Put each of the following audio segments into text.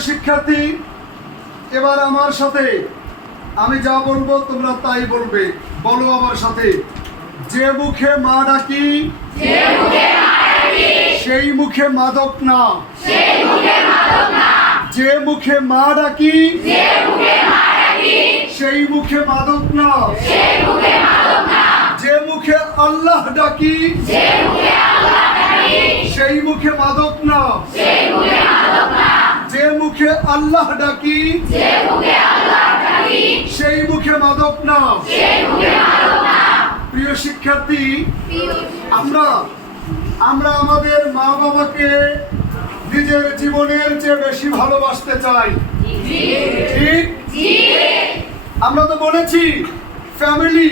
শিক্ষার্থী এবার আমার সাথে আমি যা বলব তোমরা তাই বলবে। বলো আমার সাথে যে মুখে মা ডাকি সেই মুখে মাদক না। যে মুখে মা ডাকি সেই মুখে মাদক না। যে মুখে আল্লাহ ডাকি সেই মুখে মাদক না। যে মুখে আল্লাহ ডাকি সেই মুখে মাদক না। প্রিয় শিক্ষার্থী আমরা আমরা আমাদের মা বাবাকে নিজের জীবনের চেয়ে বেশি ভালোবাসতে চাই। ঠিক? আমরা তো বলেছি ফ্যামিলি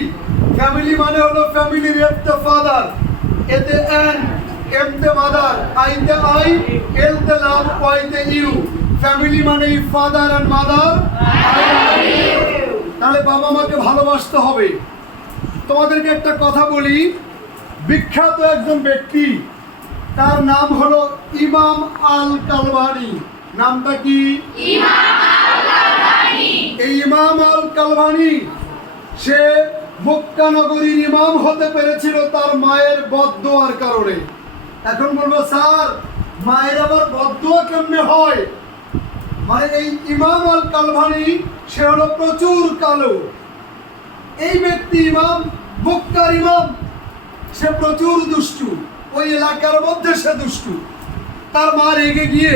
ফ্যামিলি মানে হলো ফ্যামিলির একটা ফাদার এতে এন এমতে মাদার, আইতে আই এলতে লাভ ওয়াইতে ইউ। ফ্যামিলি মানে ফাদার এন্ড মাদার তাহলে বাবা মাকে ভালোবাসতে হবে। তোমাদেরকে একটা কথা বলি। বিখ্যাত একজন ব্যক্তি, তার নাম হলো ইমাম আল কালবানি নামটা কি? এই ইমাম আল কালবানি সে মক্কা নগরীর ইমাম হতে পেরেছিল তার মায়ের বদদোয়ার কারণে। এখন বলব, স্যার, মায়ের আবার বদদোয়া কেমনে হয়? মানে এই ইমাম আল কালভানি সে হলো প্রচুর কালো। এই ব্যক্তি ইমাম মক্কার ইমাম, সে প্রচুর দুষ্টু। ওই এলাকার মধ্যে সে দুষ্টু। তার মা রেগে গিয়ে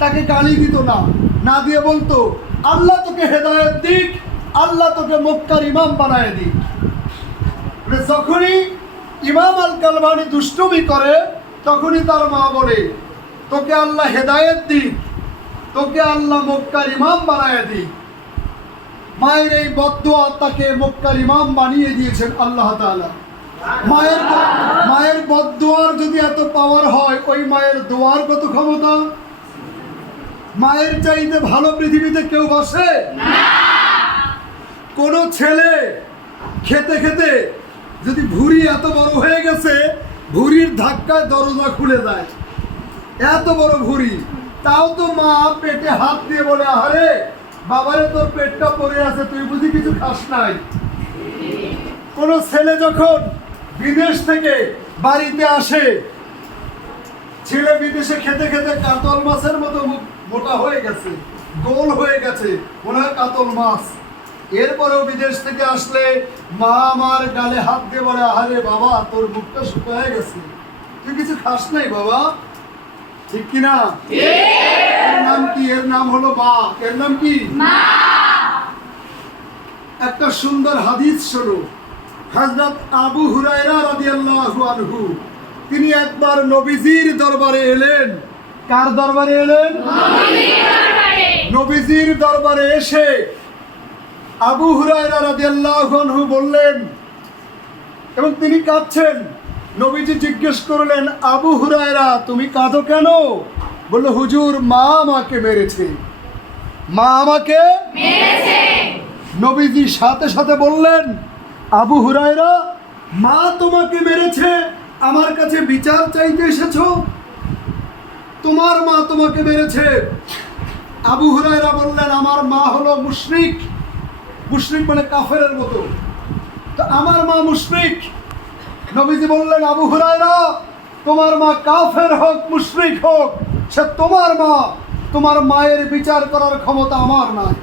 তাকে গালি দিত না। না দিয়ে বলতো, আল্লাহ তোকে হেদায়ত দিক, আল্লাহ তোকে মক্কার ইমাম বানায় দিক। মানে যখনই ইমাম আল কালবানি দুষ্টুমি করে তখনই তার মা বলে, তোকে আল্লাহ হেদায়েত দিক তোকে আল্লাহ মক্কার ইমাম বানায় দিক মায়ের এই বদুয়া তাকে মক্কার ইমাম বানিয়ে দিয়েছেন আল্লাহ তাআলা। মায়ের মায়ের বদুয়ার যদি এত পাওয়ার হয়, ওই মায়ের দোয়ার কত ক্ষমতা? মায়ের চাইতে ভালো পৃথিবীতে কেউ বসে? কোন ছেলে খেতে খেতে যদি ভুঁড়ি এত বড় হয়ে গেছে ভুঁড়ির ধাক্কায় দরজা খুলে যায় এত বড় ভুঁড়ি, তাও তো মা পেটে হাত দিয়ে বলে আরে বাবারে, তোর পেটটা পড়ে আছে, তুই বুঝি কিছু খাস নাই? কোন ছেলে যখন বিদেশ থেকে বাড়িতে আসে, ছেলে বিদেশে খেতে খেতে কাতল মাছের মতো মোটা হয়ে গেছে, গোল হয়ে গেছে, মনে হয় কাতল মাছ। এরপরেও বিদেশ থেকে আসলে মা আমার গালে হাত দিয়ে বলে আরে বাবা তোর মুখটা শুকায় গেছে। তুই কিছু খাস নাই বাবা? ঠিক কি না? এর নাম কি? এর নাম হলো মা। এর নাম কি? একটা সুন্দর হাদিস শোনো। হযরত আবু হুরায়রা রাদিয়াল্লাহু আনহু তিনি একবার নবীজির দরবারে এলেন। কার দরবারে এলেন? নবীজির দরবারে এসে আবু হুরায়রা রাদিয়াল্লাহু আনহু বললেন এবং তিনি কাঁদছেন। নবীজি জিজ্ঞেস করলেন আবু হুরায়রা তুমি কাঁদো কেন? বলল হুজুর মা আমাকে মেরেছে। মা আমাকে নবীজি সাথে সাথে বললেন আবু হুরায়রা মা তোমাকে মেরেছে। আমার কাছে বিচার চাইতে এসেছ? তোমার মা তোমাকে মেরেছে। আবু হুরায়রা বললেন আমার মা হলো মুশরিক। মুশরিক মানে কাফেরের মতো। তো আমার মা মুশরিক। নবীজি বললেন, আবু হুরায়রা, তোমার মা কাফের হোক, মুশরিক হোক, সে তোমার মা। তোমার মায়ের বিচার করার ক্ষমতা আমার নাই।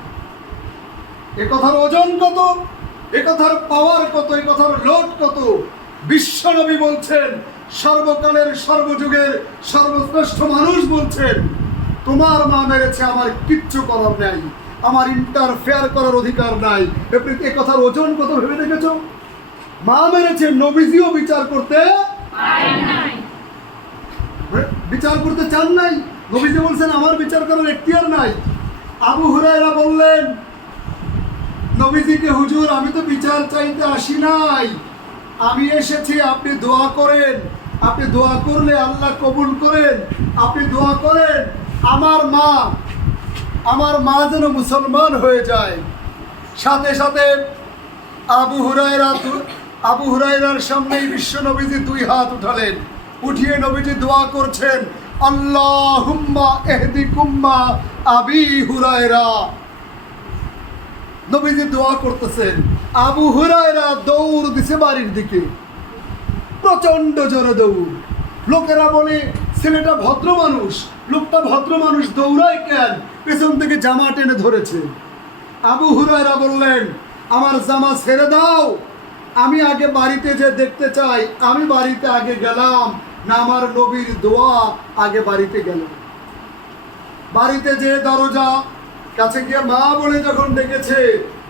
এ কথার ওজন কত? এ কথার পাওয়ার কত? এ কথার লোড কত? বিশ্বনবী বলছেন, সর্বকালের সর্বযুগের সর্বশ্রেষ্ঠ মানুষ বলছেন, তোমার মা মেরেছে, আমার কিচ্ছু করার নাই। আমার ইন্টারফেয়ার করার অধিকার নাই। এ- এ কথার ওজন কত ভেবে দেখেছ? মা মেরেছে, নবীজিও বিচার করতে বিচার করতে চান নাই? নবীজি বলছেন, আমার বিচার করার এখতিয়ার নাই। আবু হুরায়রা বললেন, নবীজিকে হুজুর, আমি তো বিচার চাইতে আসি নাই। আমি এসেছি, আপনি দোয়া করেন। আপনি দোয়া করলে আল্লাহ কবুল করেন। আপনি দোয়া করেন, আমার মা আমার মা যেন মুসলমান হয়ে যায়। সাথে সাথে আবু হুরায়রা আবু হুরায়রার সামনেই বিশ্ব নবীজি দুই হাত উঠালেন। উঠিয়ে নবীজি দোয়া করছেন, আল্লাহুম্মা এহদি কুম্মা আবি হুরায়রা। নবীজি দোয়া করতেছেন, আবু হুরায়রা দৌড় দিছে বাড়ির দিকে। প্রচণ্ড জোরে দৌড়। লোকেরা বলে, ছেলেটা ভদ্র মানুষ। লোকটা ভদ্র মানুষ, দৌড়ায় কেন? পেছন থেকে জামা টেনে ধরেছে। আবু হুরায়রা বললেন, আমার জামা ছেড়ে দাও। আমি আগে বাড়িতে যে দেখতে চাই, আমি বাড়িতে আগে গেলাম না আমার নবীর দোয়া আগে বাড়িতে গেল। বাড়িতে যে দরজা, কাছে গিয়ে মা বলে যখন ডেকেছে,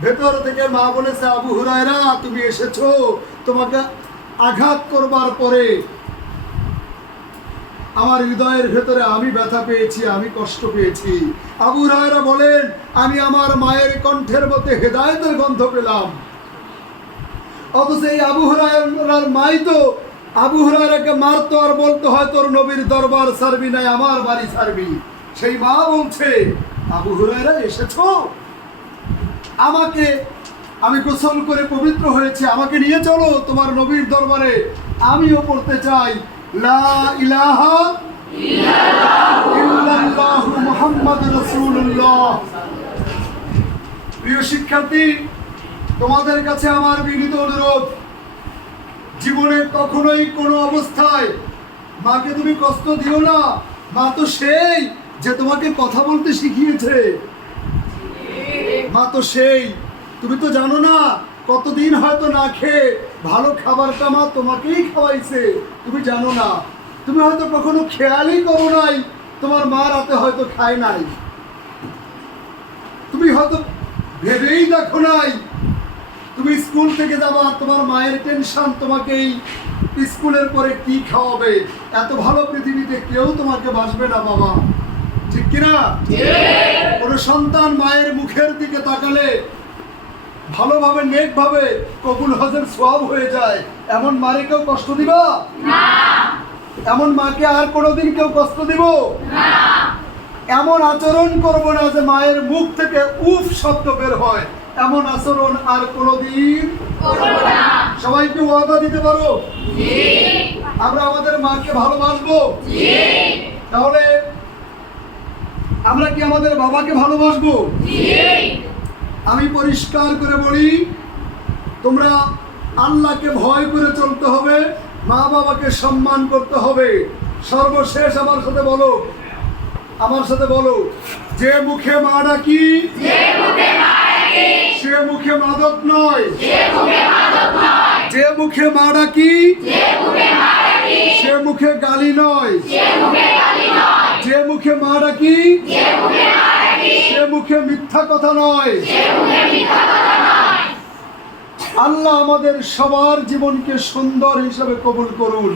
ভেতর থেকে মা বলেছে, আবু হুরায়রা, তুমি এসেছ। তোমাকে আঘাত করবার পরে আমার হৃদয়ের ভেতরে আমি ব্যথা পেয়েছি, আমি কষ্ট পেয়েছি। আবু রায়রা বলেন, আমি আমার মায়ের কণ্ঠের মধ্যে হেদায়েতের গন্ধ পেলাম। অথচ এই আবু হুরায়রার মাই তো, আবু হুরায়রাকে মারতো আর বলতো, হয় তোর নবীর দরবার ছাড়বি নাই, আমার বাড়ি ছাড়বি। সেই মা বলছে, আবু হুরায়রা, এসেছ? আমাকে, আমি গোসল করে পবিত্র হয়েছে, আমাকে নিয়ে চলো, তোমার নবীর দরবারে আমিও পড়তে চাই। ইলাহা প্রিয় শিক্ষার্থী, তোমাদের কাছে আমার বিনীত অনুরোধ, জীবনে কখনোই কোনো অবস্থায় মাকে তুমি কষ্ট দিও না, মা তো সেই যে তোমাকে কথা বলতে শিখিয়েছে। মা তো সেই, তুমি তো জানো না, কতদিন হয়তো না খেয়ে ভালো খাবারটা মা তোমাকেই খাওয়াইছে। তুমি জানো না। তুমি হয়তো কখনো খেয়ালই করো নাই তোমার মা রাতে হয়তো খায় নাই। তুমি হয়তো ভেবেই দেখো নাই তুমি স্কুল থেকে যাবা তোমার মায়ের টেনশন তোমাকেই স্কুলের পরে কি খাওয়াবে? এত ভালো পৃথিবীতে কেউ তোমাকে বাসবে না বাবা। ঠিক কিনা? কোনো সন্তান মায়ের মুখের দিকে তাকালে ভালোভাবে নেকভাবে কবুল হজের সব হয়ে যায়। এমন মারে কেউ কষ্ট দিবা? এমন মাকে আর কোনোদিন কেউ কষ্ট দিব? এমন আচরণ করব না যে মায়ের মুখ থেকে উফ শব্দ বের হয়। এমন আচরণ আর কোনোদিন সবাইকে ওয়াদা দিতে পারো? আমরা আমাদের মাকে ভালোবাসবো? তাহলে আমরা কি আমাদের বাবাকে ভালোবাসবো? আমি পরিষ্কার করে বলি তোমরা আল্লাহকে ভয় করে চলতে হবে মা বাবাকে সম্মান করতে হবে। সর্বশেষ আমার সাথে বলো আমার সাথে বলো যে মুখে মা ডাকি সে মুখে মাদক নয়। যে মুখে মা ডাকি সে মুখে গালি নয়। যে মুখে মা ডাকি সে মুখে মিথ্যা কথা নয়। আল্লাহ আমাদের সবার জীবনকে সুন্দর হিসাবে কবুল করুন।